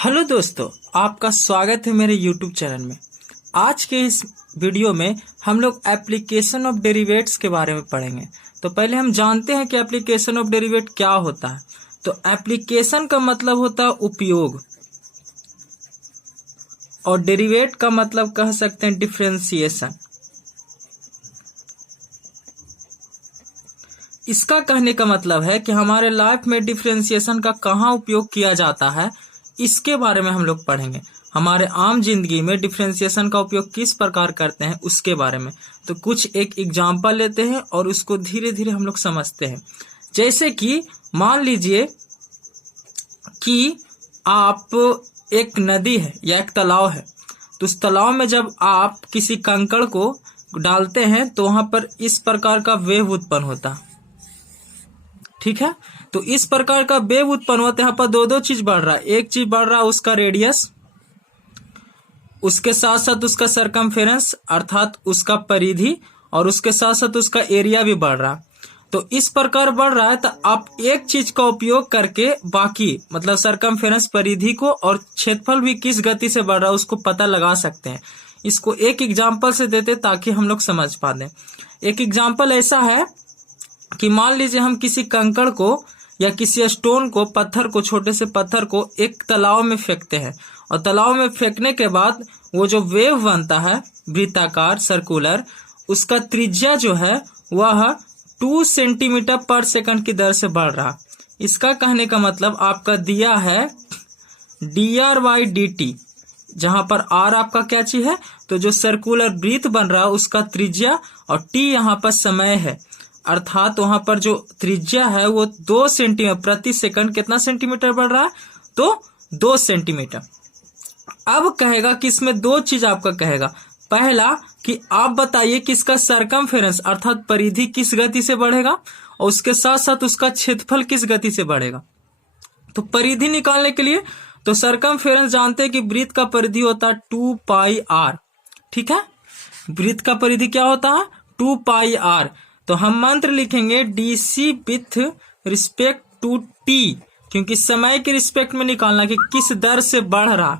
Hello दोस्तों, आपका स्वागत है मेरे YouTube चैनल में। आज के इस वीडियो में हम लोग एप्लीकेशन ऑफ डेरिवेट्स के बारे में पढ़ेंगे। तो पहले हम जानते हैं कि एप्लीकेशन ऑफ डेरिवेट क्या होता है। तो एप्लीकेशन का मतलब होता है उपयोग, और डेरिवेट का मतलब कह सकते हैं डिफरेंशिएशन। इसका कहने का मतलब है कि हमारे लाइफ में डिफरेंशिएशन का कहाँ उपयोग किया जाता है, इसके बारे में हम लोग पढ़ेंगे। हमारे आम जिंदगी में डिफरेंशिएशन का उपयोग किस प्रकार करते हैं उसके बारे में। तो कुछ एक एग्जांपल लेते हैं और उसको धीरे धीरे हम लोग समझते हैं। जैसे कि मान लीजिए कि आप एक नदी है या एक तालाब है, तो उस तालाब में जब आप किसी कंकड़ को डालते हैं तो वहां पर इस प्रकार का वेव उत्पन्न होता है। ठीक है, तो इस प्रकार का वेव उत्पन्न होता है। यहाँ पर दो चीज बढ़ रहा है। एक चीज बढ़ रहा है उसका रेडियस, उसके साथ साथ उसका सरकमफेरेंस अर्थात उसका परिधि, और उसके साथ साथ उसका एरिया भी बढ़ रहा है। तो इस प्रकार बढ़ रहा है तो आप एक चीज का उपयोग करके बाकी मतलब सरकमफेरेंस, परिधि को और क्षेत्रफल भी किस गति से बढ़ रहा है उसको पता लगा सकते हैं। इसको एक एग्जाम्पल से देते ताकि हम लोग समझ पा दें। एक एग्जाम्पल ऐसा है कि मान लीजिए हम किसी कंकड़ को या किसी स्टोन को, पत्थर को, छोटे से पत्थर को एक तालाब में फेंकते हैं, और तालाब में फेंकने के बाद वो जो वेव बनता है वृत्ताकार सर्कुलर, उसका त्रिज्या जो है वह 2 सेंटीमीटर पर सेकंड की दर से बढ़ रहा। इसका कहने का मतलब आपका दिया है dr/dt, जहां पर r आपका क्या चीज है, तो जो सर्कुलर वृत्त बन रहा है उसका त्रिज्या, और t यहाँ पर समय है, अर्थात वहां पर जो त्रिज्या है वो 2 सेंटीमीटर प्रति सेकंड कितना सेंटीमीटर बढ़ रहा है, तो 2 सेंटीमीटर। अब कहेगा कि इसमें दो चीज आपका कहेगा। पहला कि आप बताइए कि इसका सरकमफेरेंस अर्थात परिधि किस गति से बढ़ेगा, और उसके साथ साथ उसका क्षेत्रफल किस गति से बढ़ेगा। तो परिधि निकालने के लिए तो सरकमफेरेंस जानते हैं कि वृत्त का परिधि होता है 2πr। ठीक है, वृत्त का परिधि क्या होता है 2πr। तो हम मंत्र लिखेंगे dc with respect to t, क्योंकि समय के रिस्पेक्ट में निकालना कि किस दर से बढ़ रहा।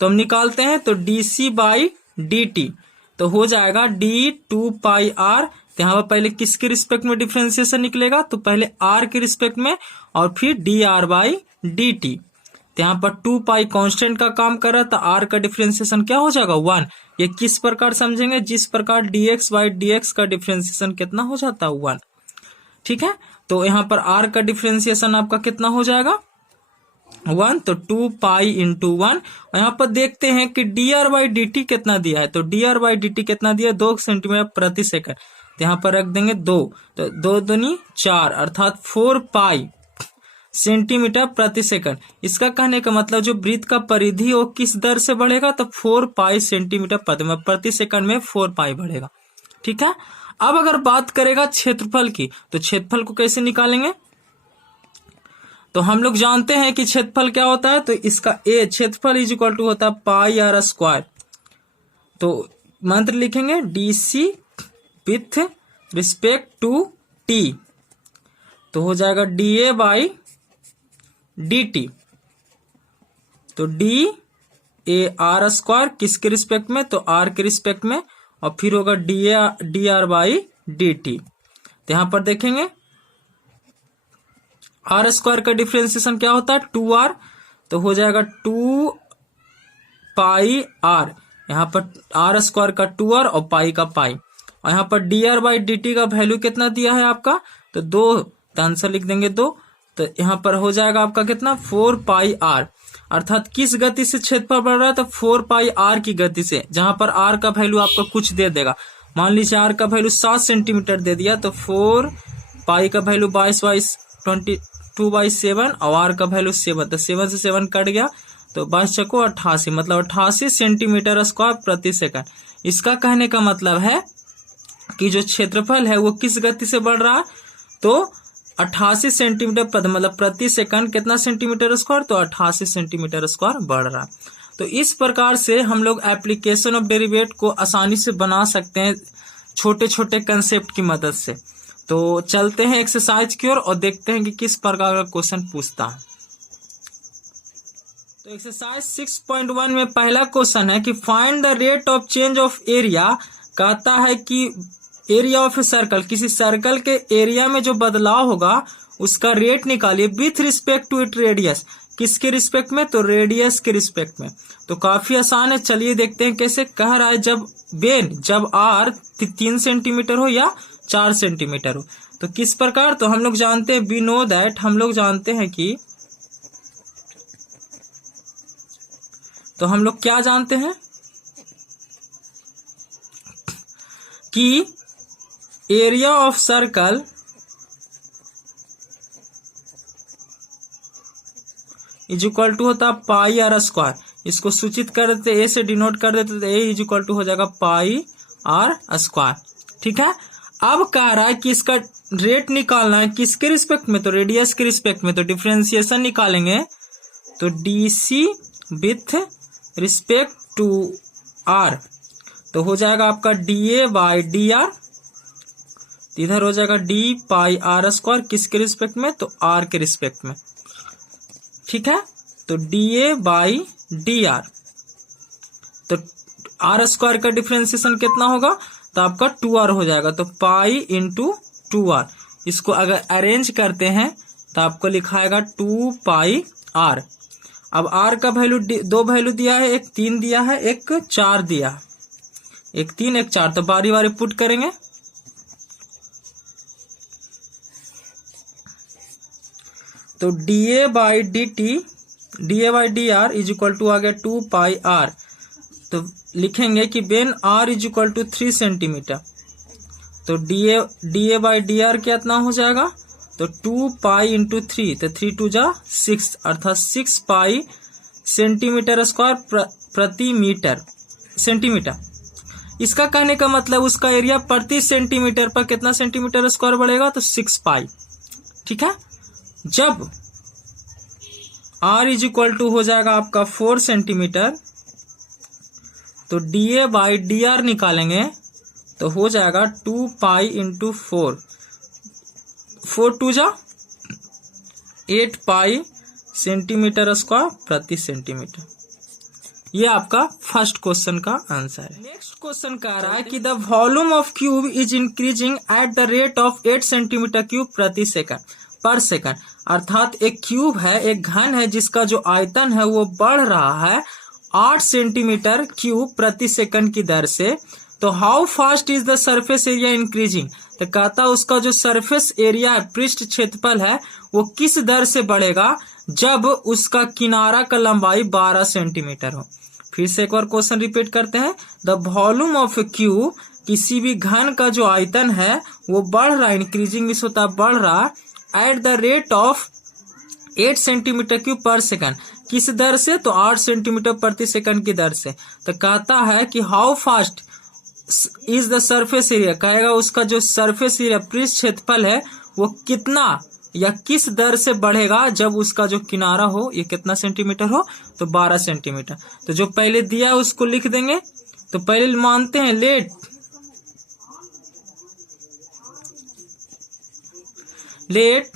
तो हम निकालते हैं तो dc/dt, तो हो जाएगा d2πr। तो यहाँ पर पहले किसके रिस्पेक्ट में डिफरेंशिएशन निकलेगा, तो पहले r के रिस्पेक्ट में और फिर dr/dt। तो यहाँ पर 2π कांस्टेंट का काम कर रहा था, r का डिफरेंशिएशन क्या हो जाएगा 1। ये किस प्रकार समझेंगे, जिस प्रकार dx/dx का डिफरेंशिएशन कितना हो जाता है 1। ठीक है, तो यहाँ पर r का डिफरेंशिएशन आपका कितना हो जाएगा 1, तो 2π इंटू 1। और यहाँ पर देखते हैं कि dr/dt कितना दिया है, तो dr/dt कितना दिया है 2 सेंटीमीटर प्रति सेकंड। तो यहाँ पर रख देंगे 2, तो 2 दूनी 4 अर्थात 4π सेंटीमीटर प्रति सेकंड। इसका कहने का मतलब जो वृत्त का परिधि वो किस दर से बढ़ेगा, तो 4π सेंटीमीटर प्रति सेकंड में 4π बढ़ेगा। ठीक है, अब अगर बात करेगा क्षेत्रफल की, तो क्षेत्रफल को कैसे निकालेंगे। तो हम लोग जानते हैं कि क्षेत्रफल क्या होता है, तो इसका a क्षेत्रफल इज इक्वल टू होता है πr²। तो मंत्र लिखेंगे dc with respect to t, तो हो जाएगा da/dt। तो dAr² किसके रिस्पेक्ट में, तो r के रिस्पेक्ट में, और फिर होगा dr/dt। तो यहां पर देखेंगे r² का डिफरेंशिएशन क्या होता है 2r, तो हो जाएगा 2πr। यहाँ पर r² का 2r और पाई का पाई, और यहाँ पर dr/dt का वैल्यू कितना दिया है आपका, तो 2, तो आंसर लिख देंगे 2। तो यहाँ पर हो जाएगा आपका कितना 4πr, अर्थात किस गति से क्षेत्रफल बढ़ रहा है, तो 4πr की गति से, जहां पर r का वैल्यू आपको कुछ दे देगा। मान लीजिए r का वैल्यू 7 सेंटीमीटर दे दिया, तो 4π का वैल्यू 22/7 और r का वैल्यू 7, तो 7 से 7 कट गया, तो 22×4 88, मतलब 88 सेंटीमीटर स्क्वायर प्रति सेकंड। इसका कहने का मतलब है कि जो क्षेत्रफल है वो किस गति से बढ़ रहा है, तो 88 सेंटीमीटर मतलब प्रति सेकंड कितना सेंटीमीटर स्क्वायर, तो 88 सेंटीमीटर स्क्वायर बढ़ रहा है। तो इस प्रकार से हम लोग एप्लीकेशन ऑफ डेरिवेट को आसानी से बना सकते हैं छोटे छोटे कंसेप्ट की मदद से। तो चलते हैं एक्सरसाइज की ओर और देखते हैं कि किस प्रकार का क्वेश्चन पूछता है। तो एक्सरसाइज 6.1 में पहला क्वेश्चन है कि find the rate of change of area. कहता है कि एरिया ऑफ ए सर्कल, किसी सर्कल के एरिया में जो बदलाव होगा उसका रेट निकालिए with respect to it radius. किसके रिस्पेक्ट में? तो रेडियस के रिस्पेक्ट में। तो काफी आसान है, चलिए देखते हैं कैसे। कह रहा है जब आर 3 सेंटीमीटर हो या 4 सेंटीमीटर हो। तो किस प्रकार? तो हम लोग जानते हैं, वी नो दैट, हम लोग जानते हैं कि, तो हम लोग क्या जानते हैं कि area of circle is equal to होता पाई आर स्क्वायर। इसको सूचित कर देते, ए से डिनोट कर देते, तो ए इज इक्वल टू हो जाएगा पाई आर स्क्वायर। ठीक है। अब कह रहा है कि इसका रेट निकालना है किसके रिस्पेक्ट में? तो रेडियस के रिस्पेक्ट में। तो डिफरेंशिएशन निकालेंगे, तो DC with respect to R, तो हो जाएगा आपका डीए बाई डी आर। इधर हो जाएगा डी पाई आर स्क्वायर, किसके रिस्पेक्ट में? तो आर के रिस्पेक्ट में। ठीक है। तो डीए बाई डी आर, तो आर स्क्वायर का डिफरेंशिएशन कितना होगा? तो आपका 2r हो जाएगा। तो पाई इंटू 2r, इसको अगर अरेंज करते हैं तो आपको लिखाएगा 2 पाई आर। अब r का वैल्यू, दो वैल्यू दिया है, एक 3 दिया है, एक 4 दिया है, एक 3 एक 4, तो बारी बारी पुट करेंगे। तो DA by D R is equal to आ गया 2 पाई आर। तो लिखेंगे कि when R is equal to 3 centimetre, तो डीए बाई डी आर कितना हो जाएगा? तो 2 पाई इंटू 3, तो 3 2 जा 6, अर्थात 6 पाई सेंटीमीटर स्क्वायर प्रति मीटर सेंटीमीटर। इसका कहने का मतलब उसका एरिया प्रति सेंटीमीटर पर कितना सेंटीमीटर स्क्वायर बढ़ेगा? तो 6 पाई। ठीक है। जब r इज इक्वल टू हो जाएगा आपका 4 सेंटीमीटर, तो डीए बाई डी आर निकालेंगे, तो हो जाएगा 2 पाई इंटू 4, 4 2 जा 8 पाई सेंटीमीटर स्क्वायर प्रति सेंटीमीटर। ये आपका फर्स्ट क्वेश्चन का आंसर है। नेक्स्ट क्वेश्चन कह रहा है कि the volume of cube is increasing at the rate of 8 centimetre cube प्रति सेकंड पर सेकंड। अर्थात एक क्यूब है, एक घन है, जिसका जो आयतन है वो बढ़ रहा है 8 सेंटीमीटर क्यूब प्रति सेकंड की दर से। तो how fast is the surface area increasing? तो कहता उसका जो सरफेस एरिया है, पृष्ठ क्षेत्रफल है, वो किस दर से बढ़ेगा जब उसका किनारा का लंबाई 12 सेंटीमीटर हो। फिर से एक बार क्वेश्चन रिपीट करते हैं। The volume of A cube, किसी भी घन का जो आयतन है वो बढ़ रहा है, इंक्रीजिंग इस होता बढ़ रहा, at the rate of 8 centimetre cube पर सेकंड। किस दर से? तो 8 सेंटीमीटर प्रति सेकंड की दर से। तो कहता है कि how fast is the surface area, कहेगा उसका जो सरफेस एरिया पृष्ठ क्षेत्रफल है वो कितना या किस दर से बढ़ेगा जब उसका जो किनारा हो ये कितना सेंटीमीटर हो? तो 12 सेंटीमीटर। तो जो पहले दिया है उसको लिख देंगे। तो पहले मानते हैं let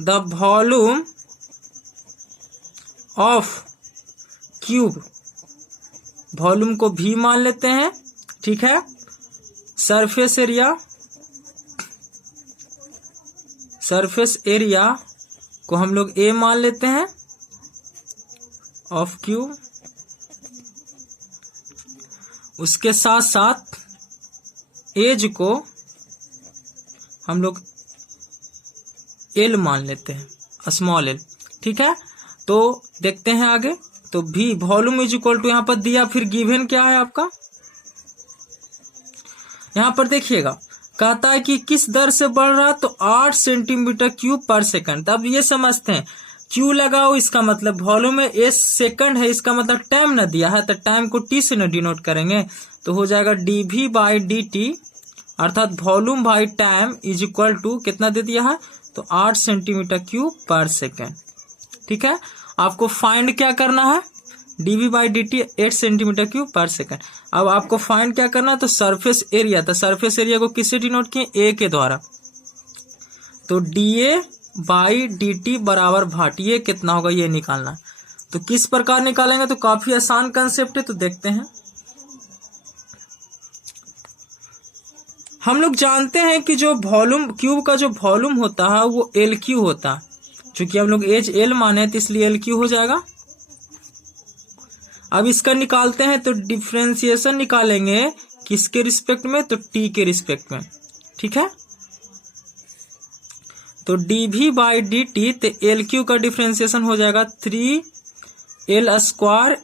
the volume of cube, volume को भी मान लेते हैं। ठीक है। सरफेस एरिया को हम लोग ए मान लेते हैं ऑफ क्यूब। उसके साथ साथ एज को हम लोग एल मान लेते हैं, स्मॉल एल। ठीक है। तो देखते हैं आगे। तो भी वॉल्यूम इज इक्वल टू, यहां पर दिया, फिर गिवन क्या है आपका, यहां पर देखिएगा, कहता है कि किस दर से बढ़ रहा, तो 8 सेंटीमीटर क्यूब पर सेकंड। अब ये समझते हैं, क्यू लगाओ, इसका मतलब वॉल्यूम में एस सेकंड है, इसका मतलब टाइम न दिया है, तो टाइम को टी से न डिनोट करेंगे, तो हो जाएगा डीवी बाई डी टी, अर्थात volume by time is equal to कितना दे दिया है? तो 8 सेंटीमीटर क्यूब पर सेकेंड। ठीक है। आपको फाइंड क्या करना है? DV by D T 8 centimetre cube पर सेकेंड। अब आपको फाइंड क्या करना है? तो सरफेस एरिया। तो सरफेस एरिया को किससे डिनोट किए? ए के द्वारा। तो D A by D T बराबर भाट, ये कितना होगा ये निकालना। तो किस प्रकार निकालेंगे, तो काफी आसान कंसेप्ट है, तो देखते हैं। हम लोग जानते हैं कि जो वॉल्यूम क्यूब का जो वॉल्यूम होता है वो एल क्यू होता है। चूंकि हम लोग एज एल माने तो इसलिए एल क्यू हो जाएगा। अब इसका निकालते हैं तो डिफरेंशिएशन निकालेंगे किसके रिस्पेक्ट में, तो टी के रिस्पेक्ट में। ठीक है, तो dv बाई डी टी, तो एल क्यू का डिफरेंशिएशन हो जाएगा 3l square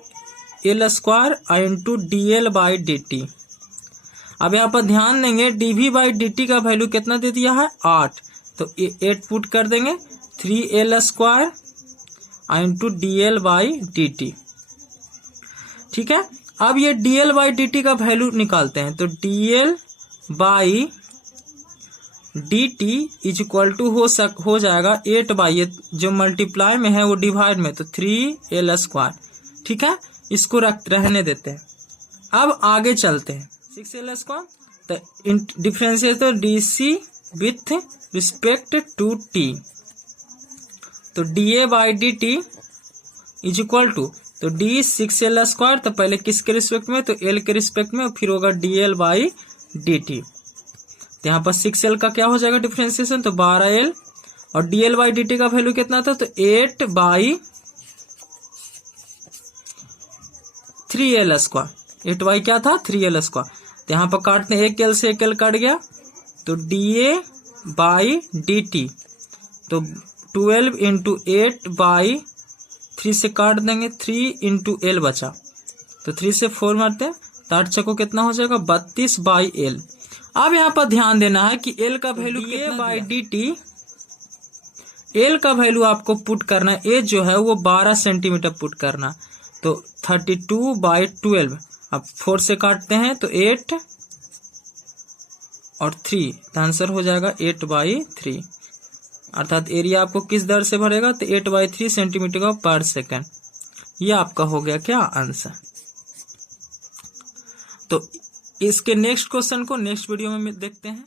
into D L by D T. अब यहाँ पर ध्यान देंगे dv बाई डी टी का वैल्यू कितना दे दिया है, 8, तो 8 पुट कर देंगे, 3l square into D L by D T. ठीक है, अब ये dl बाई डी टी का वैल्यू निकालते हैं, तो dl by D T is equal to हो जाएगा 8 बाई, जो मल्टीप्लाई में है वो डिवाइड में, तो 3l स्क्वायर। ठीक है, इसको रहने देते हैं। अब आगे चलते हैं, 6l स्क्वायर, तो डिफरेंशिएट तो dc with respect to t, तो da by D T is equal to, तो d 6l स्क्वायर, तो पहले किसके रिस्पेक्ट में, तो l के रिस्पेक्ट में, फिर होगा dl बाई डी टी। तो यहाँ पर 6l का क्या हो जाएगा डिफरेंशिएशन, तो 12l, और dl बाई डी टी का वैल्यू कितना था, तो 8 बाई 3l स्क्वायर, 8 बाई क्या था, 3l स्क्वायर। तो यहाँ पर काटते हैं, 1l से 1l कट गया, तो da बाई डी टी, तो 12 इंटू 8 बाई 3 से काट देंगे, 3 इंटू एल बचा, तो 3 से 4 मारते हैं, तो 8 छको कितना हो जाएगा, 32 बाई एल। अब यहाँ पर ध्यान देना है कि एल का वैल्यू कितना बाई डी टी, एल का वैल्यू आपको पुट करना है, ए जो है वो 12 सेंटीमीटर पुट करना, तो 32 बाई 12। अब 4 से काटते हैं तो 8 और 3, तो आंसर हो जाएगा 8 बाई 3, अर्थात एरिया आपको किस दर से भरेगा, तो 8 बाई 3 सेंटीमीटर पर सेकेंड। ये आपका हो गया क्या आंसर। तो इसके नेक्स्ट क्वेश्चन को नेक्स्ट वीडियो में देखते हैं।